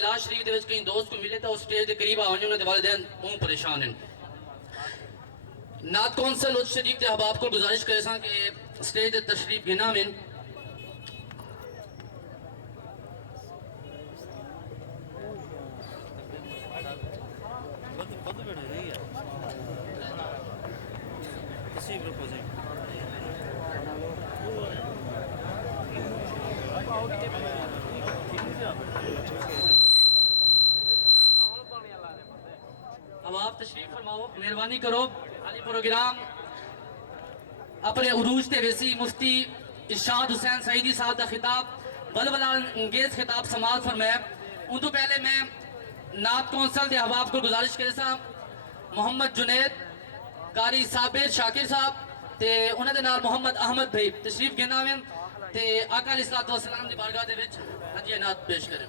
میلاد شریف دے وچ کئی دوست کو ملے تو سٹیج دے قریب آنے انہوں نے والدین پریشان ہیں. نعت کونسل اس شریف دے احباب کو گزارش کرے ساں کہ سٹیج دے تشریف گنا میں اب آپ تشریف فرماؤ. مہربانی کرو علی پروگرام اپنے عروج تے ویسی مفتی ارشاد حسین سعیدی صاحب دا خطاب بلبلہ انگیز خطاب سماعت فرمائے. ان تو پہلے میں نعت کونسل دے احباب کو گزارش کرے سا محمد جنید قاری صابر شاکر صاحب تے انہوں دے نال محمد احمد بھائی تشریف گنا میں تے آقا علیہ السلام دی بارگاہ دے وچ ہدیہ نعت پیش کریں.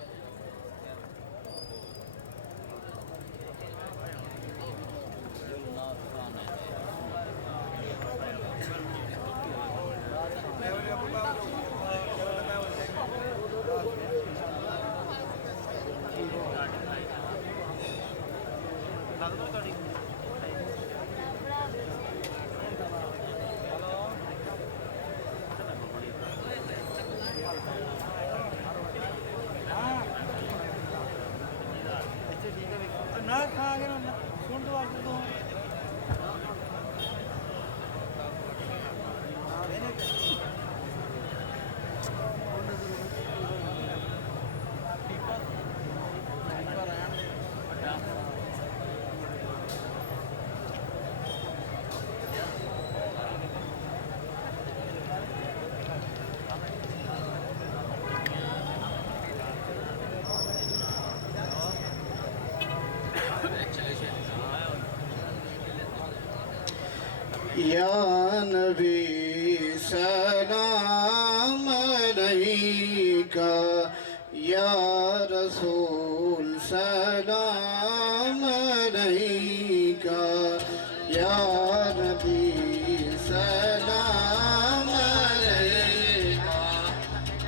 یا نبی سلام علیکہ یا رسول سلام علیکہ یا نبی سلام علیکہ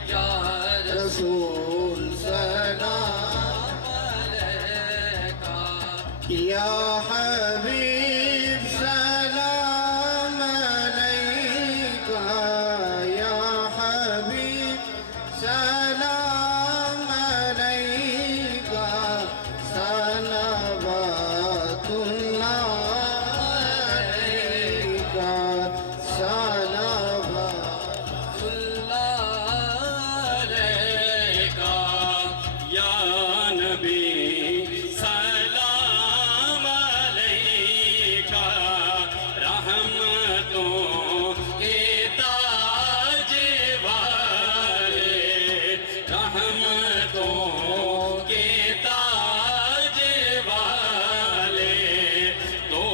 یا رسول سلام علیکہ یا حبیب سلام علیکہ یا حبیب سلام علیکہ صلوات اللہ علیکہ صلوات اللہ علیکہ یا نبی سلام علیکہ رحمتوں کے تاج والے رحمتوں کے تاج والے دو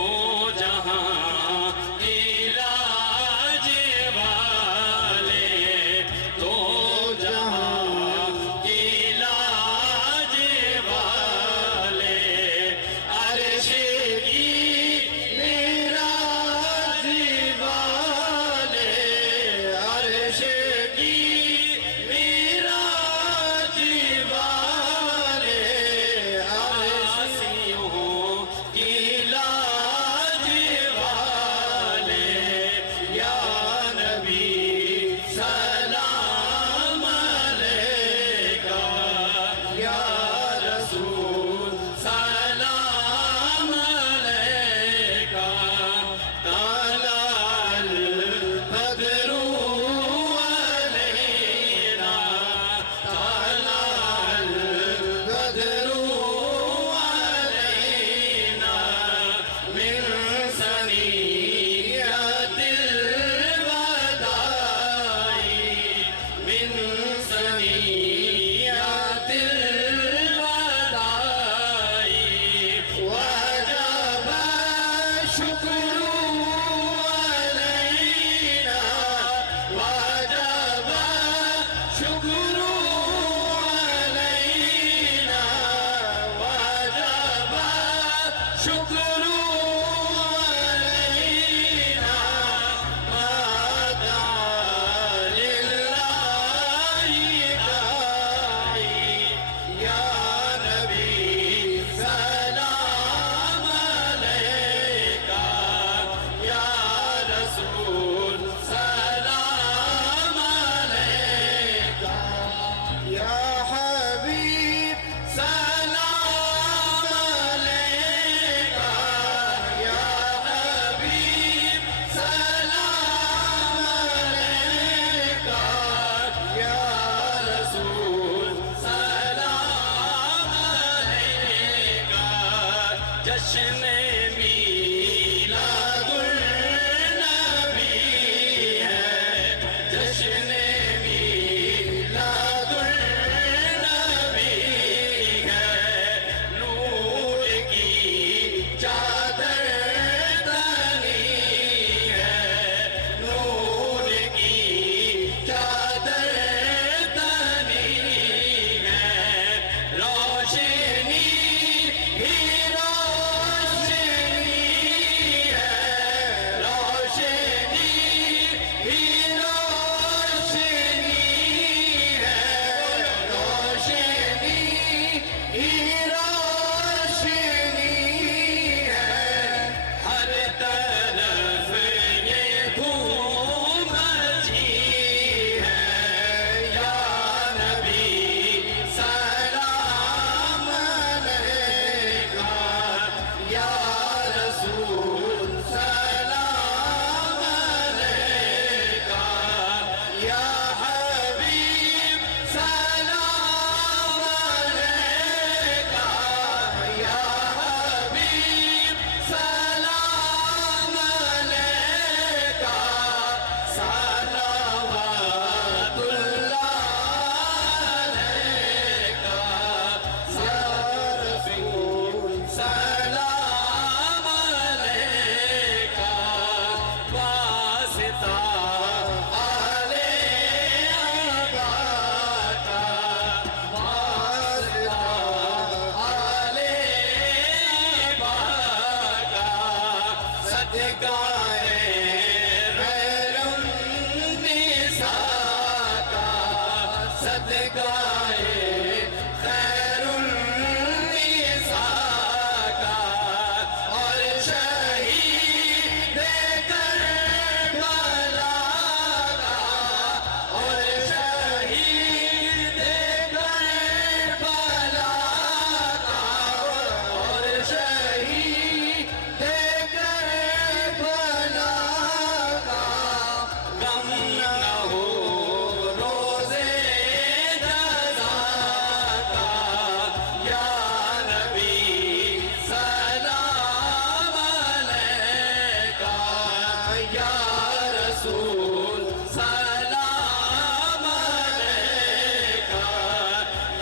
جہاں علاج والے دو جہاں علاج والے عرش کی معراج والے عرش کی معراج والے عرشیوں کی لاج والے یا نبی سلام علیکہ یا رسول سلام علیکہ طلع البدر علینا طلع البدر علینا من ثنیۃ الوداع من ثنیۃ الوداع وجب شکر علینا وجب شکر علینا وجب شکر علینا ما دعا للہ داعی یا जश्न मीलादुन्नबी है, जश्न मीलादुन्नबी है। नूर की चादर तनी है, नूर की चादर तनी है। रोशनी ही रोशनी है, रोशनी ही रोशनी है, रोशनी ही रोशनी है। हर तरफ ये धूम मची है, या नबी सलाम अलैका, या रसूल सलाम अलैका, या हबीब सलाम अलैका, या हबीब सलाम अलैका। सलावतुल्लाह अलैका, या रसूल सलाम अलैका। वास्ता आले अबाका, वास्ता आले अबाका। सदकाए खैरुन्निसा का, सदकाए खैरुन्निसा का। और शहीद करबला का, और शहीद करबला का, और शहीद करबला का। गम न हो रोज़े जज़ा का, या नबी सलाम अलैका, या रसूल सलाम अलैका,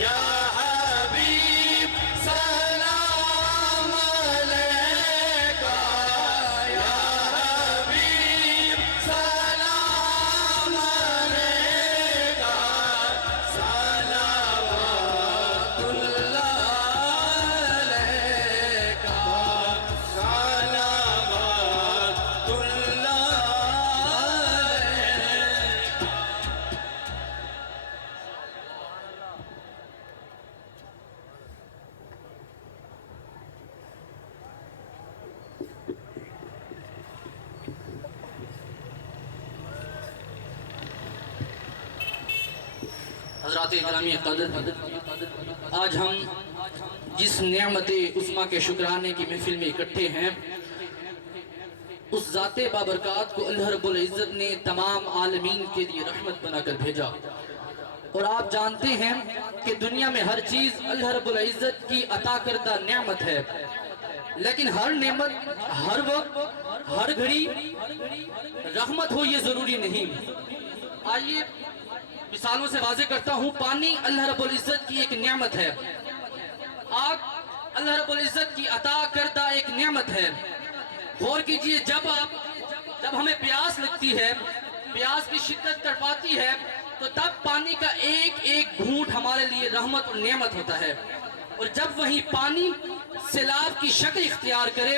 या हबीब सलाम अलैका, या हबीब सलाम अलैका। सलावतुल्लाह अलैका, सलावतुल्लाह अलैका। हज़रात इकरामी क़दर, आज हम जिस नेमत उस्मा के शुक्राने की महफिल में इकट्ठे हैं, उस ज़ाते बाबरकात को अल्लाह रब्बुल इज़्ज़त ने तमाम आलमीन के लिए रहमत बनाकर भेजा। और आप जानते हैं कि दुनिया में हर चीज़ अल्लाह रब्बुल इज़्ज़त की अता करदा नेमत है, लेकिन हर नेमत हर वक्त हर घड़ी रहमत हो ये ज़रूरी नहीं। आइए मिसालों से वाज़े करता हूँ। पानी अल्लाह रब्बुल इज़्ज़त की एक नेमत है, आग अल्लाह रब्बुल इज़्ज़त की अता करदा एक नेमत है। गौर कीजिए, जब हमें प्यास लगती है, प्यास की शिद्दत तड़पाती है, तो तब पानी का एक एक घूंट हमारे लिए रहमत और नेमत होता है। और जब वही पानी सैलाब की शक्ल इख्तियार करे,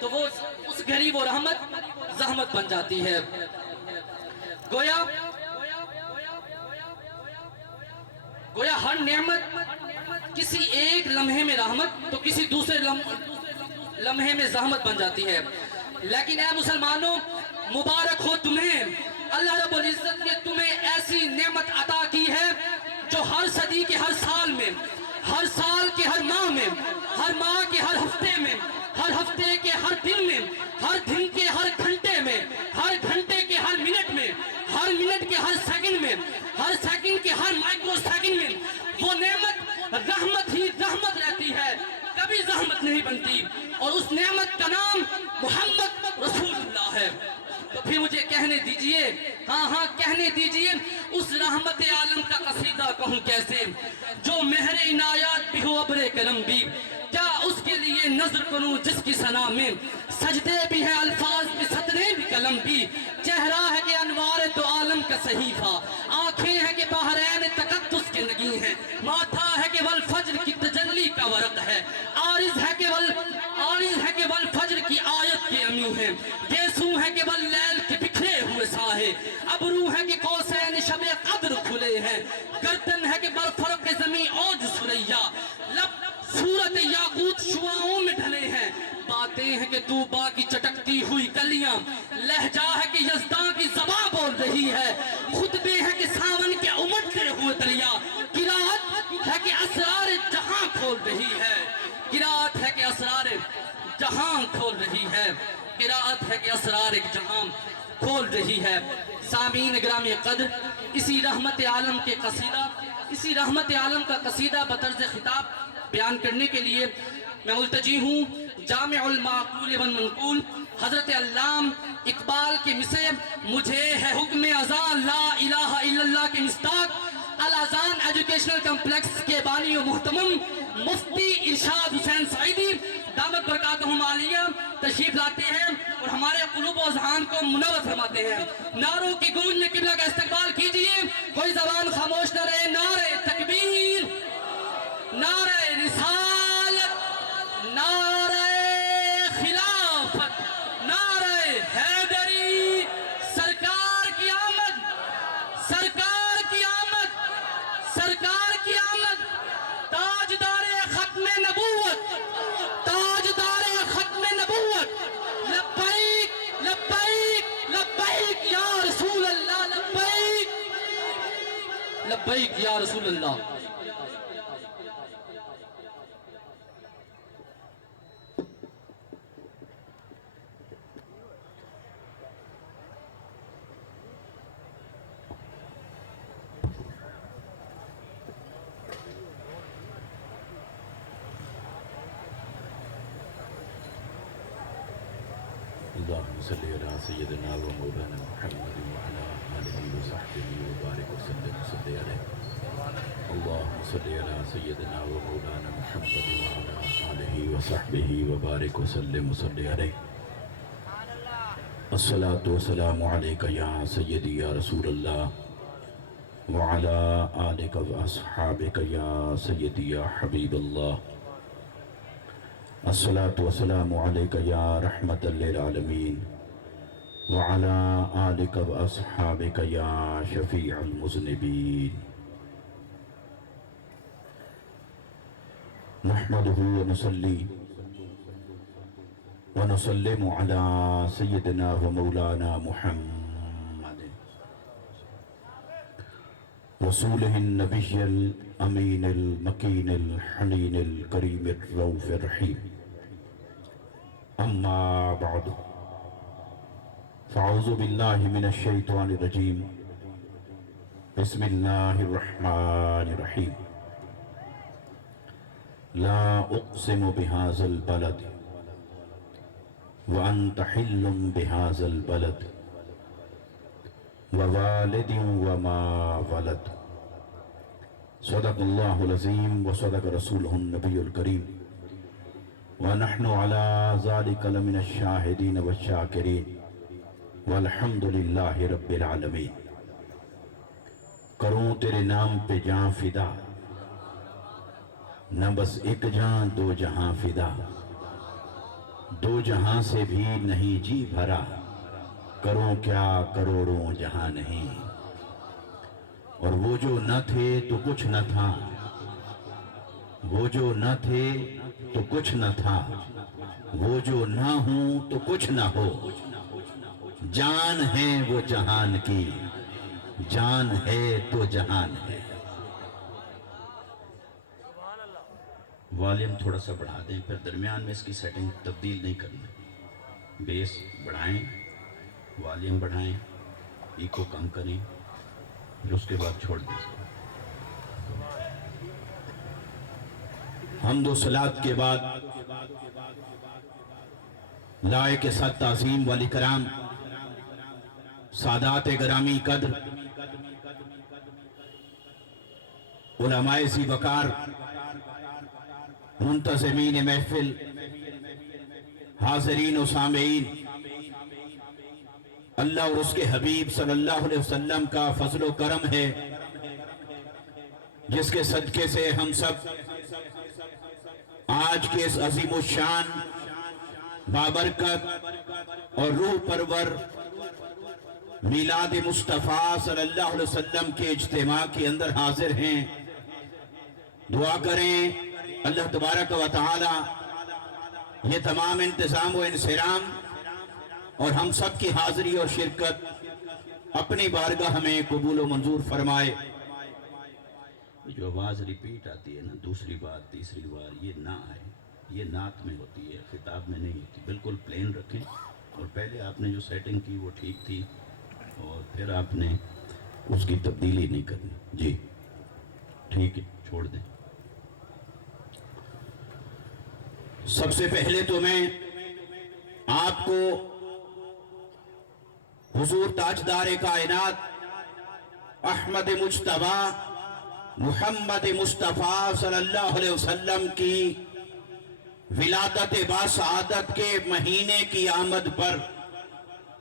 तो वो उस घड़ी वो रहमत ज़हमत बन जाती है। गोया हर नेमत किसी एक लम्हे में रहमत तो किसी दूसरे लम्हे में ज़हमत बन जाती है। लेकिन ऐ मुसलमानों, मुबारक हो तुम्हें, अल्लाह रब्बुल इज़्ज़त ने तुम्हें ऐसी नेमत अता की है जो हर सदी के हर साल में, हर साल के हर माह में, हर माह के हर हफ्ते में, हर हफ्ते के हर दिन में, हर दिन के हर घंटे में, हर घंटे के हर मिनट में, हर मिनट के हर सेकंड में, हर सेकंड के हर माइक्रो सेकंड में वो नेमत रहमत ही रहमत रहती है। कभी کبھی زحمت نہیں بنتی، اور اس نعمت کا نام محمد رسول اللہ ہے۔ تو پھر مجھے کہنے دیجئے، ہاں کہنے دیجئے، اس رحمت عالم کا قصیدہ کہوں کیسے، جو مہر عنایات بھی ہو ابر کرم بھی، کیا اس کے لیے نظر کروں جس کی ثنا میں سجدے بھی ہیں الفاظ بھی سطریں بھی قلم بھی، چہرہ ہے کہ انوار دو عالم کا صحیفہ، آنکھیں ہیں کہ بحرین تقدس کے نگیں ہیں، ماتھا ہے کہ والفجر کی تجلی کا ورق ہے، عارض ہے کہ والفجر کی آیت کے امی ہیں، گیسوں ہے کہ واللیل کے بکھرے ہوئے ساہے، ابرو ہے کہ قوسین شب قدر کھلے ہیں، گردن ہے کہ برفرق زمین اوج سریا، لب صورت یاقوت شعاؤں میں ڈھلے ہیں، باتیں ہیں کہ طوبا کی چٹکتی ہوئی کلیاں، لہجہ ہے کہ یزداں کی زباں بول رہی ہے، خطبے ہیں کہ ساون کے امٹتے ہوئے دریا، قرات ہے کہ اسرار جہاں کھول رہی ہے، قرات ہے کہ اسرار جہاں کھول رہی ہے، قرات ہے کہ اسرار جہاں کھول رہی ہے۔ سامعین گرامی قدر، اسی رحمت عالم کے قصیدہ، اسی رحمت عالم کا قصیدہ بطرز خطاب بیان کرنے کے لیے میں ملتجی ہوں جامع المعقول والمنقول حضرت علام اقبال کے مصرع مجھے ہے حکم اذان لا الہ الا اللہ کے مصداق الاذان ایجوکیشنل کمپلیکس کے بانی و محتمم مفتی ارشاد حسین سعیدی دامت برکاتہم عالیہ تشریف لاتے ہیں اور ہمارے قلوب و اذہان کو منور فرماتے ہیں۔ نعروں کی گونج میں قبلہ کا استقبال کیجئے، کوئی زبان خاموش نہ رہے، نعرہ تکبیر، نعرہ رسالت، نعرہ خلافت، نعرہ حیدری، سرکار کی آمد، سرکار کی آمد، سرکار کی آمد، تاجدار ختم نبوت، تاجدار ختم نبوت، لبیک لبیک لبیک یا رسول اللہ، لبیک لبیک یا رسول اللہ۔ اللهم صل على سيدنا ومولانا محمد وعلى آله وصحبه وبارك وسلم وصل عليه اللهم صل على سيدنا ومولانا محمد وعلى آله وصحبه وبارك وسلم وصل عليه الصلاة والسلام عليك يا سيدي يا رسول الله وعلى آلك وأصحابك يا سيدي يا حبيب الله الصلاة والسلام عليك يا رحمة للعالمين وعلى آلك وأصحابك يا شفيع المذنبين نحمده ونصلي ونسلم على سيدنا ومولانا محمد رسوله النبي الأمين المكين الحنين الكريم الرؤوف الرحيم أما بعد فأعوذ بالله من الشيطان الرجيم بسم الله الرحمن الرحيم لا أقسم بهذا البلد وأنت حل بهذا البلد ووالد وما ولد صدق الله العظيم وصدق رسوله النبي الكريم ونحن على ذلك لمن الشاهدين والشاكرين والحمد لله رب العالمين۔ کروں تیرے نام پہ جان فدا، نہ بس ایک جان دو جہاں فدا، دو جہاں سے بھی نہیں جی بھرا، کروں کیا کروڑوں جہاں نہیں۔ اور وہ جو نہ تھے تو کچھ نہ تھا، وہ جو نہ تھے تو کچھ نہ تھا، وہ جو نہ ہوں تو کچھ نہ ہو، جان ہے وہ جہان کی، جان ہے تو جہان ہے۔ والیوم تھوڑا سا بڑھا دیں، پھر درمیان میں اس کی سیٹنگ تبدیل نہیں کرنا، بیس بڑھائیں، والیوم بڑھائیں، ایکو کم کریں، پھر اس کے بعد چھوڑ دیں۔ حمد و صلات کے بعد لائق صد تعظیم والی کرام سادات گرامی قدر علماء ذی وقار منتظمین محفل حاضرین و سامعین، اللہ اور اس کے حبیب صلی اللہ علیہ وسلم کا فضل و کرم ہے جس کے صدقے سے ہم سب آج کے اس عظیم الشان بابرکت اور روح پرور میلاد مصطفیٰ صلی اللہ علیہ وسلم کے اجتماع کے اندر حاضر ہیں۔ دعا کریں اللہ تبارک و تعالی یہ تمام انتظام و انصرام اور ہم سب کی حاضری اور شرکت اپنی بارگاہ میں قبول و منظور فرمائے۔ جو آواز ریپیٹ آتی ہے نا، دوسری بار تیسری بار، یہ نہ آئے، یہ نعت میں ہوتی ہے، خطاب میں نہیں ہوتی۔ بالکل پلین رکھیں، اور پہلے آپ نے جو سیٹنگ کی وہ ٹھیک تھی، اور پھر آپ نے اس کی تبدیلی نہیں کرنی۔ جی ٹھیک ہے، چھوڑ دیں۔ سب سے پہلے تو میں آپ کو حضور تاجدار کائنات احمد مجتبیٰ محمد مصطفیٰ صلی اللہ علیہ وسلم کی ولادت باسعادت کے مہینے کی آمد پر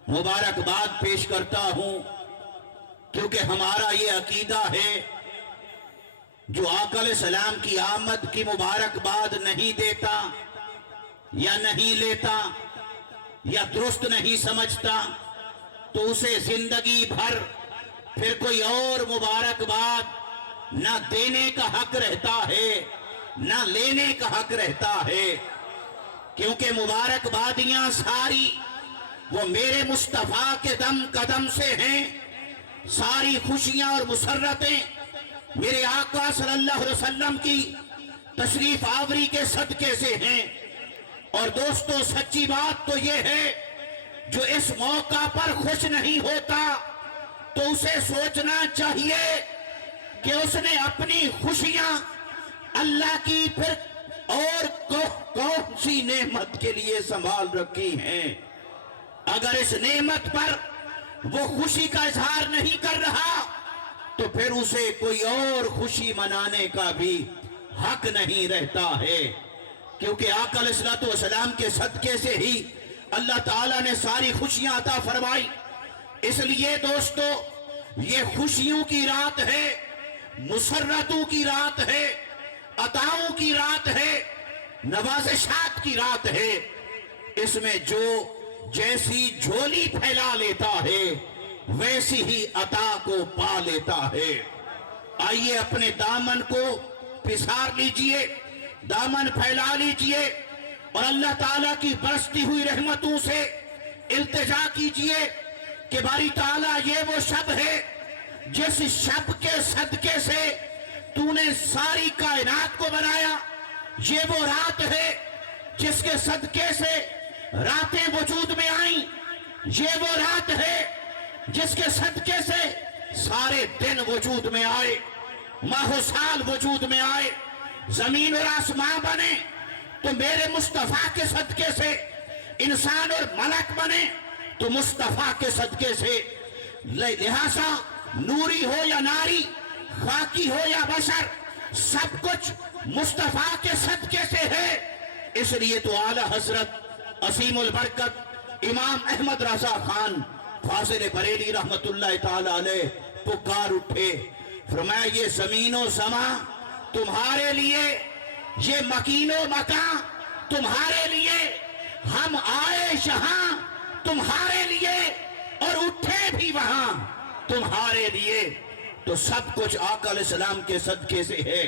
مبارکباد پیش کرتا ہوں، کیونکہ ہمارا یہ عقیدہ ہے جو آقا علیہ السلام کی آمد کی مبارکباد نہیں دیتا یا نہیں لیتا یا درست نہیں سمجھتا تو اسے زندگی بھر پھر کوئی اور مبارکباد نہ دینے کا حق رہتا ہے نہ لینے کا حق رہتا ہے، کیونکہ مبارکبادیاں ساری وہ میرے مصطفیٰ کے دم قدم سے ہیں، ساری خوشیاں اور مسرتیں میرے آقا صلی اللہ علیہ وسلم کی تشریف آوری کے صدقے سے ہیں۔ اور دوستو سچی بات تو یہ ہے جو اس موقع پر خوش نہیں ہوتا تو اسے سوچنا چاہیے کہ اس نے اپنی خوشیاں اللہ کی پھر اور کون سی نعمت کے لیے سنبھال رکھی ہیں۔ اگر اس نعمت پر وہ خوشی کا اظہار نہیں کر رہا تو پھر اسے کوئی اور خوشی منانے کا بھی حق نہیں رہتا ہے، کیونکہ آقا علیہ السلام کے صدقے سے ہی اللہ تعالیٰ نے ساری خوشیاں عطا فرمائی۔ اس لیے دوستو یہ خوشیوں کی رات ہے، مسرتوں کی رات ہے، عطاؤں کی رات ہے، نوازشات کی رات ہے۔ اس میں جو جیسی جھولی پھیلا لیتا ہے ویسی ہی عطا کو پا لیتا ہے۔ آئیے اپنے دامن کو پسار لیجئے، دامن پھیلا لیجئے اور اللہ تعالیٰ کی برستی ہوئی رحمتوں سے التجا کیجئے کہ باری تعالیٰ یہ وہ شب ہے جس شب کے صدقے سے تو نے ساری کائنات کو بنایا، یہ وہ رات ہے جس کے صدقے سے راتیں وجود میں آئیں، یہ وہ رات ہے جس کے صدقے سے سارے دن وجود میں آئے، ماہ و سال وجود میں آئے، زمین اور آسمان بنے تو میرے مصطفیٰ کے صدقے سے، انسان اور ملک بنے تو مصطفیٰ کے صدقے سے، لہذا نوری ہو یا ناری، خاکی ہو یا بشر، سب کچھ مصطفیٰ کے صدقے سے ہے۔ اس لیے تو اعلیٰ حضرت عظیم البرکت امام احمد رضا خان فاضل بریلی رحمت اللہ تعالی علیہ پکار اٹھے، فرمایا یہ زمین و زمان تمہارے لیے، یہ مکین و مکان تمہارے لیے، ہم آئے یہاں تمہارے لیے اور اٹھے بھی وہاں تمہارے لیے، تو سب کچھ آقا علیہ السلام کے صدقے سے ہے۔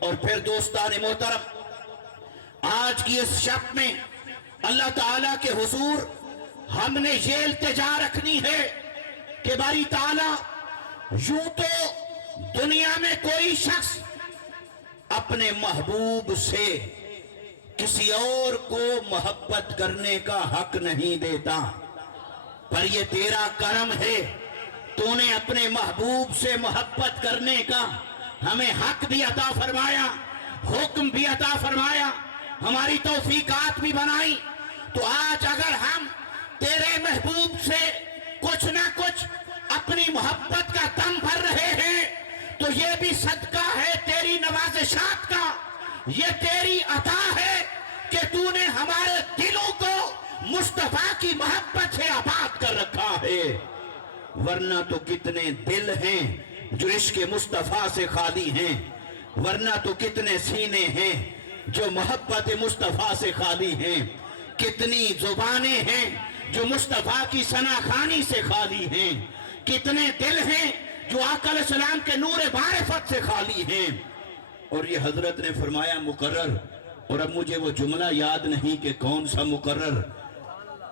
اور پھر دوستان محترم، آج کی اس شب میں اللہ تعالیٰ کے حضور ہم نے یہ التجا رکھنی ہے کہ باری تعالیٰ یوں تو دنیا میں کوئی شخص اپنے محبوب سے کسی اور کو محبت کرنے کا حق نہیں دیتا، پر یہ تیرا کرم ہے، تو نے اپنے محبوب سے محبت کرنے کا ہمیں حق بھی عطا فرمایا۔ हुक्म भी अता फरमाया, हमारी तौफीकात भी बनाई। तो आज अगर हम तेरे महबूब से कुछ ना कुछ अपनी मोहब्बत का दम भर रहे हैं तो ये भी सदका है तेरी नवाज़िशात का, ये तेरी अता है कि तूने हमारे दिलों को मुस्तफा की मोहब्बत से आबाद कर रखा है। वरना तो कितने दिल हैं जो इश्क मुस्तफा से खाली हैं, वरना तो कितने सीने हैं जो मोहब्बत मुस्तफा से खाली हैं, कितनी जुबानें हैं जो मुस्तफा की सनाखानी से खाली हैं, कितने दिल हैं जो आका अलैहिस्सलाम के नूर मारिफत से खाली हैं। और ये हजरत ने फरमाया मुकर्रर, और अब मुझे वो जुमला याद नहीं कि कौन सा मुकर्रर।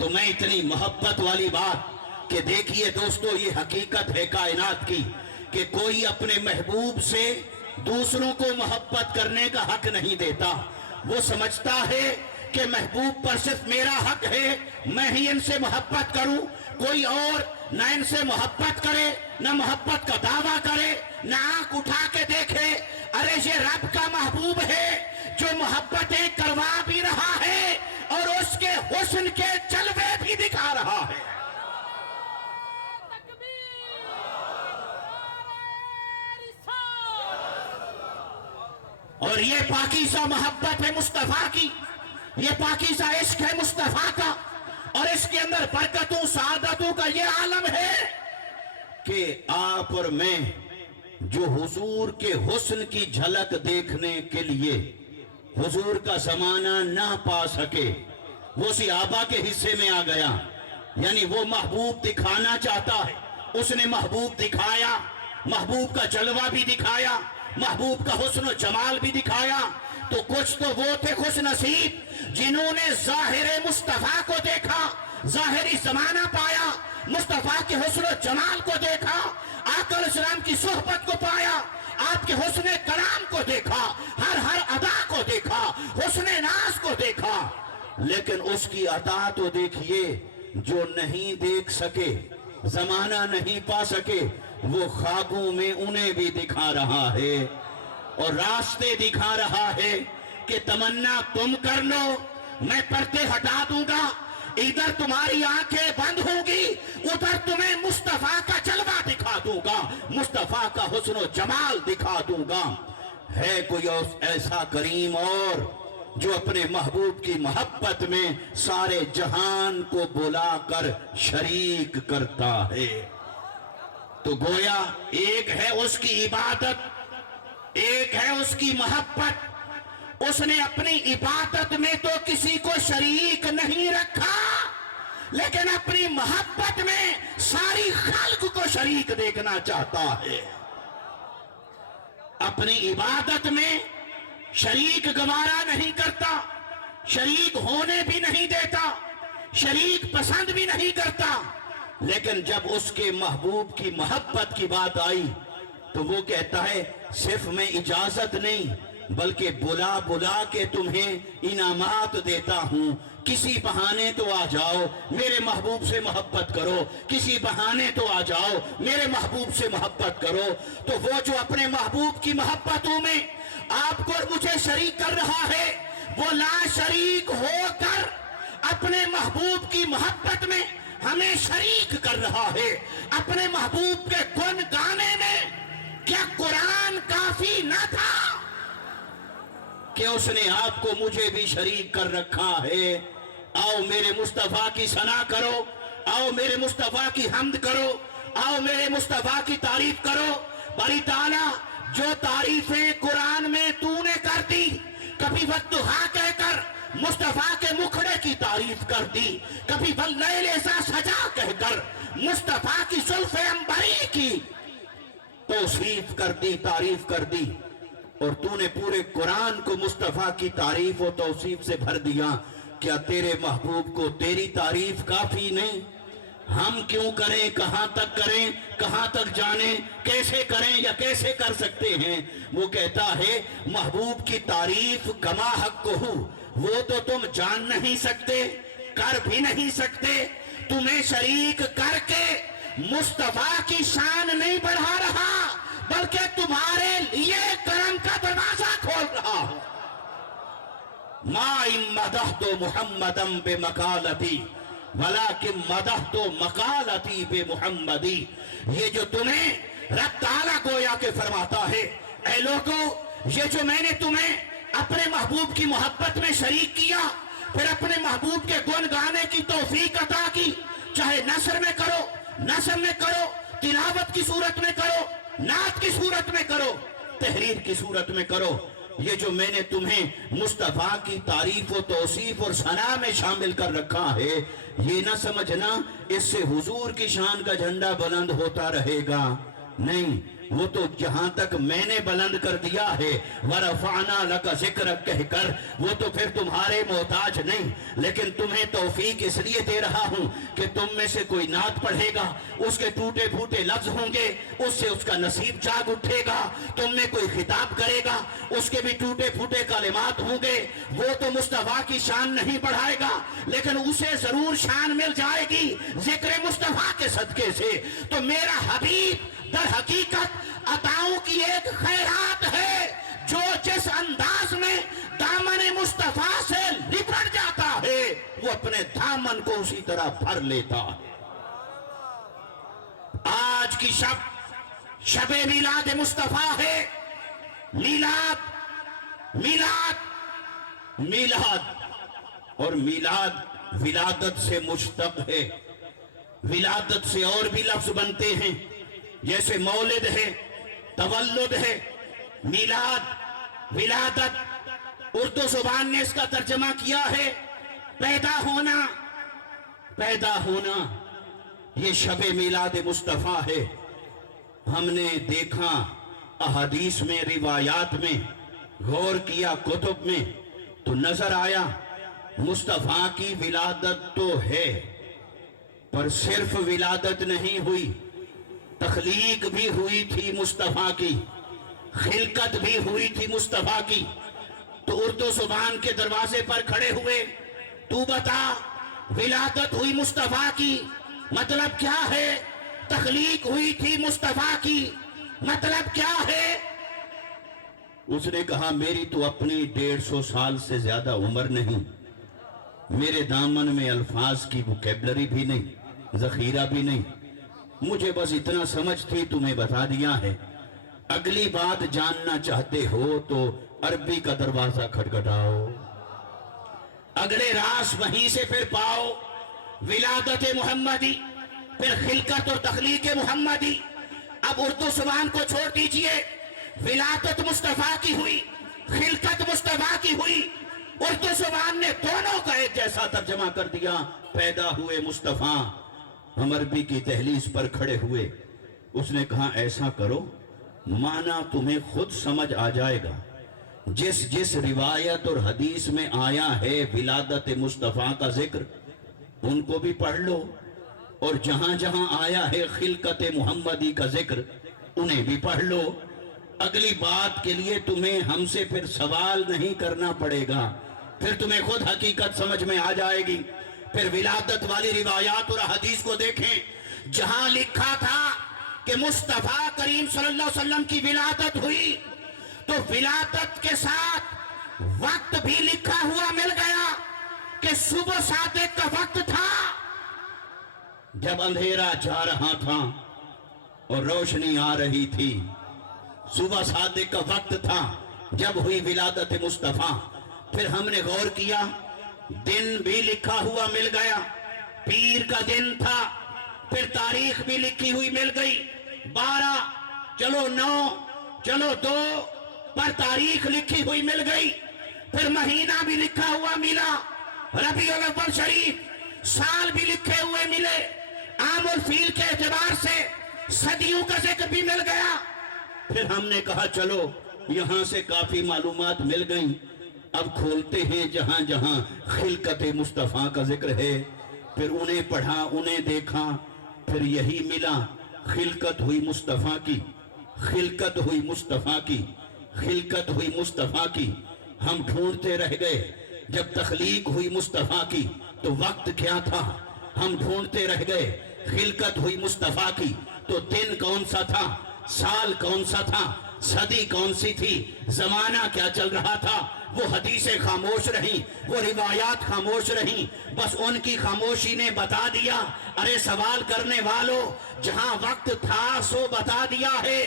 तो मैं इतनी मोहब्बत वाली बात कि देखिए दोस्तों, ये हकीकत है कायनात की कि कोई अपने महबूब से दूसरों को मोहब्बत करने का हक नहीं देता। वो समझता है कि महबूब पर सिर्फ मेरा हक है, मैं ही इनसे मोहब्बत करूं, कोई और ना इनसे मोहब्बत करे, ना मोहब्बत का दावा करे, ना आंख उठा के देखे। अरे ये रब का महबूब है जो मोहब्बतें करवा भी रहा है और उसके हुस्न के जलवे भी दिखा रहा है। और ये पाकीज़ा मोहब्बत है मुस्तफा की, ये पाकीज़ा इश्क है मुस्तफा का, और इसके अंदर बरकतों सादतों का ये आलम है कि आप और मैं जो हुजूर के हुस्न की झलक देखने के लिए हुजूर का जमाना ना पा सके, वो सहाबा के हिस्से में आ गया। यानी वो महबूब दिखाना चाहता है, उसने महबूब दिखाया, महबूब का जलवा भी दिखाया, महबूब का हुस्न जमाल भी दिखाया। तो कुछ तो वो थे खुश नसीब जिन्होंने जाहिर मुस्तफा को देखा, जाहिरी जमाना पाया, मुस्तफा के हुस्न जमाल को देखा, आका अलैहिस्सलाम की सोहबत को पाया, आपके हुस्न कलाम को देखा, हर हर अदा को देखा, हुस्न नाज को देखा। लेकिन उसकी अता तो देखिए जो नहीं देख सके, जमाना नहीं पा सके, वो ख्वाबों में उन्हें भी दिखा रहा है और रास्ते दिखा रहा है कि तमन्ना तुम कर लो, मैं पर्दे हटा दूंगा, इधर तुम्हारी आंखें बंद होंगी, उधर तुम्हें मुस्तफा का जलवा दिखा दूंगा, मुस्तफा का हुस्न जमाल दिखा दूंगा। है कोई ऐसा करीम और जो अपने महबूब की मोहब्बत में सारे जहान को बुलाकर शरीक करता है। तो गोया एक है उसकी इबादत, एक है उसकी मोहब्बत। उसने अपनी इबादत में तो किसी को शरीक नहीं रखा, लेकिन अपनी मोहब्बत में सारी खाल्क को शरीक देखना चाहता है। अपनी इबादत में शरीक गवारा नहीं करता, शरीक होने भी नहीं देता, शरीक पसंद भी नहीं करता। लेकिन जब उसके महबूब की मोहब्बत की बात आई तो वो कहता है सिर्फ मैं इजाजत नहीं बल्कि बुला बुला के तुम्हें इनामात देता हूं, किसी बहाने तो आ जाओ मेरे महबूब से मोहब्बत करो, किसी बहाने तो आ जाओ मेरे महबूब से मोहब्बत करो। तो वो जो अपने महबूब की मोहब्बतों में आपको और मुझे शरीक कर रहा है, वो ला शरीक होकर अपने महबूब की मोहब्बत में हमें शरीक कर रहा है। अपने महबूब के गुण गाने में क्या कुरान काफी न था कि उसने आपको मुझे भी शरीक कर रखा है। आओ मेरे मुस्तफा की सना करो, आओ मेरे मुस्तफा की हम्द करो, आओ मेरे मुस्तफा की तारीफ करो। बारी ताला जो तारीफें कुरान में तूने कर दी, कभी वक्तुहा कहकर मुस्तफा के मुखड़े की तारीफ कर दी, कभी वल्लैल सा सजा कहकर मुस्तफा की जुल्फ़े अंबरी की तौसीफ कर दी, तारीफ कर दी। और तूने पूरे कुरान को मुस्तफा की तारीफ और तौसीफ से भर दिया। क्या तेरे महबूब को तेरी तारीफ काफी नहीं? हम क्यों करें, कहां तक करें, कहां तक जाने, कैसे करें या कैसे कर सकते हैं? वो कहता है महबूब की तारीफ कमा हक को हूं, वो तो तुम जान नहीं सकते, कर भी नहीं सकते। तुम्हें शरीक करके मुस्तफा की शान नहीं बढ़ा रहा, बल्कि तुम्हारे लिए करम का दरवाजा खोल रहा हूं। मा इन मदह तो मुहम्मदम बे मकालती वलाकिन मदह तो मकालती बे मुहम्मदी। ये जो तुम्हें रब ताला गोया के फरमाता है, ऐ लोगों, ये जो मैंने तुम्हें अपने महबूब की मोहब्बत में शरीक किया, फिर अपने महबूब के गुण गाने की तौफीक अता की, चाहे नसर में करो, नसर में करो, तिलावत की सूरत में करो, नात की सूरत में करो, तहरीर की सूरत में करो, ये जो मैंने तुम्हें मुस्तफा की तारीफ और तौसीफ और सना में शामिल कर रखा है, ये ना समझना इससे हुजूर की शान का झंडा बुलंद होता रहेगा। नहीं, वो तो जहां तक मैंने बुलंद कर दिया है, वरफाना लका जिक्र कहकर, वो तो फिर तुम्हारे मोहताज नहीं, लेकिन तुम्हें तौफीक इसलिए दे रहा हूं कि तुम में से कोई नात पढ़ेगा, उसके टूटे फूटे लफ्ज होंगे, उससे उसका नसीब जाग उठेगा। तुम में कोई खिताब करेगा, उसके भी टूटे फूटे कलिमात होंगे, वो तो मुस्तफा की शान नहीं बढ़ाएगा, लेकिन उसे जरूर शान मिल जाएगी जिक्र मुस्तफा के सदके से। तो मेरा हबीब दर हकीकत अताओं की एक खैरात है, जो जिस अंदाज में दामन मुस्तफा से लिपट जाता है, वो अपने दामन को उसी तरह भर लेता है। आज की शबे मिलाद मुस्तफा है। मिलाद मिलाद मिलाद और मिलाद विलादत से मुश्तक है। विलादत से और भी लफ्ज बनते हैं, जैसे मौलिद है, तवल्लुद है, मिलाद, विलादत। उर्दू जुबान ने इसका तर्जमा किया है पैदा होना। पैदा होना ये शबे मिलाद मुस्तफा है। हमने देखा अहादीस में, रिवायात में, गौर किया कुतुब में, तो नजर आया मुस्तफा की विलादत तो है, पर सिर्फ विलादत नहीं हुई, तखलीक भी हुई थी मुस्तफा की, खिलकत भी हुई थी मुस्तफा की। तो उर्दू जुबान के दरवाजे पर खड़े हुए, तू बता विलादत हुई मुस्तफा की, मतलब क्या है? तखलीक हुई थी मुस्तफा की, मतलब क्या है? उसने कहा मेरी तो अपनी 150 साल से ज्यादा उम्र नहीं, मेरे दामन में अल्फाज की वोकैबुलरी भी नहीं, जखीरा भी नहीं, मुझे बस इतना समझ थी, तुम्हें बता दिया है। अगली बात जानना चाहते हो तो अरबी का दरवाजा खटखटाओ, अगले रास वहीं से फिर पाओ। विलादत मुहम्मदी, फिर खिलकत और तखलीक मुहम्मदी। अब उर्दू जुबान को छोड़ दीजिए, विलादत मुस्तफा की हुई, खिलकत मुस्तफा की हुई। उर्दू जुबान ने दोनों का एक जैसा तर्जमा कर दिया, पैदा हुए मुस्तफा। हम अरबी की दहलीज पर खड़े हुए, उसने कहा ऐसा करो, माना तुम्हें खुद समझ आ जाएगा, जिस जिस रिवायत और हदीस में आया है विलादत मुस्तफा का जिक्र, उनको भी पढ़ लो, और जहां जहां आया है खिलकत मुहम्मदी का जिक्र, उन्हें भी पढ़ लो। अगली बात के लिए तुम्हें हमसे फिर सवाल नहीं करना पड़ेगा, फिर तुम्हें खुद हकीकत समझ में आ जाएगी। फिर विलादत वाली रिवायात और हदीस को देखें, जहां लिखा था कि मुस्तफा करीम सल्लल्लाहु अलैहि वसल्लम की विलादत हुई, तो विलादत के साथ वक्त भी लिखा हुआ मिल गया कि सुबह सादिक का वक्त था, जब अंधेरा जा रहा था और रोशनी आ रही थी। सुबह सादिक का वक्त था जब हुई विलादत मुस्तफा। फिर हमने गौर किया, दिन भी लिखा हुआ मिल गया, पीर का दिन था। फिर तारीख भी लिखी हुई मिल गई, 12, चलो 9, चलो 2, पर तारीख लिखी हुई मिल गई। फिर महीना भी लिखा हुआ मिला, रबीउल अव्वल शरीफ। साल भी लिखे हुए मिले, आमुल फील के एतबार से सदियों का जिक्र भी मिल गया। फिर हमने कहा चलो यहां से काफी मालूमात मिल गई, अब खोलते हैं जहां जहां खिलकत मुस्तफा का जिक्र है। फिर उन्हें पढ़ा, उन्हें देखा, फिर यही मिला, खिलकत हुई मुस्तफा की, खिलकत हुई मुस्तफा की, खिलकत हुई मुस्तफा की। हम ढूंढते रह गए, जब तखलीक हुई मुस्तफा की तो वक्त क्या था, हम ढूंढते रह गए। खिलकत हुई मुस्तफा की तो दिन कौन सा था, साल कौन सा था, सदी कौन सी थी, जमाना क्या चल रहा था। وہ حدیثیں خاموش رہیں، وہ روایات خاموش رہیں، بس ان کی خاموشی نے بتا دیا، ارے سوال کرنے والوں، جہاں وقت تھا سو بتا دیا ہے،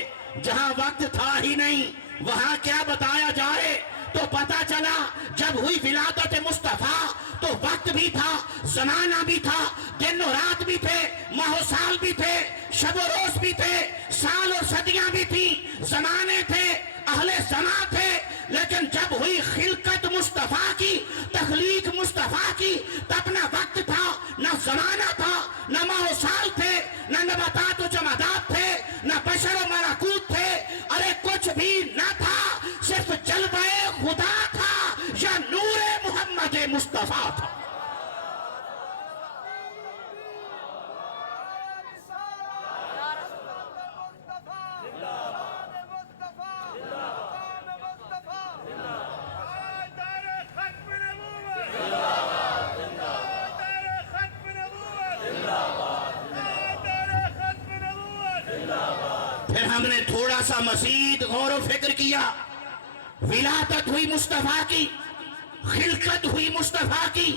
جہاں وقت تھا ہی نہیں وہاں کیا بتایا جائے؟ تو پتا چلا جب ہوئی ولادت مصطفیٰ تو وقت بھی تھا، زمانہ بھی تھا، دن و رات بھی تھے، ماہ و سال بھی تھے، شب و روز بھی تھے، سال اور صدیاں بھی تھیں، زمانے تھے، اہل زمان تھے، لیکن جب ہوئی خلقت مصطفیٰ کی، تخلیق مصطفیٰ کی، تب نہ وقت تھا، نہ زمانہ تھا، نہ ماہ و سال تھے، نہ نباتات و جمادات تھے، نہ بشر و ملکوت تھے، ارے کچھ بھی نہ تھا، صرف جلوہ خدا تھا یا نور محمد مصطفیٰ تھا۔ پھر ہم نے تھوڑا سا مزید غور و فکر کیا، ولادت ہوئی مصطفیٰ کی، خلقت ہوئی مصطفیٰ کی،